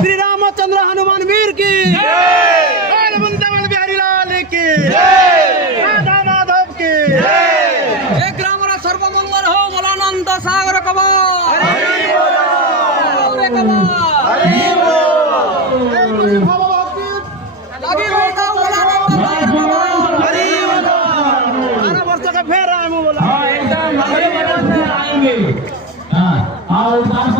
श्री रामचंद्र हनुमान वीर की वृंदावन बिहारी लाल की राधा माधव की ग्रामर सर्वमंगल हो बोलानंद सागर कबा और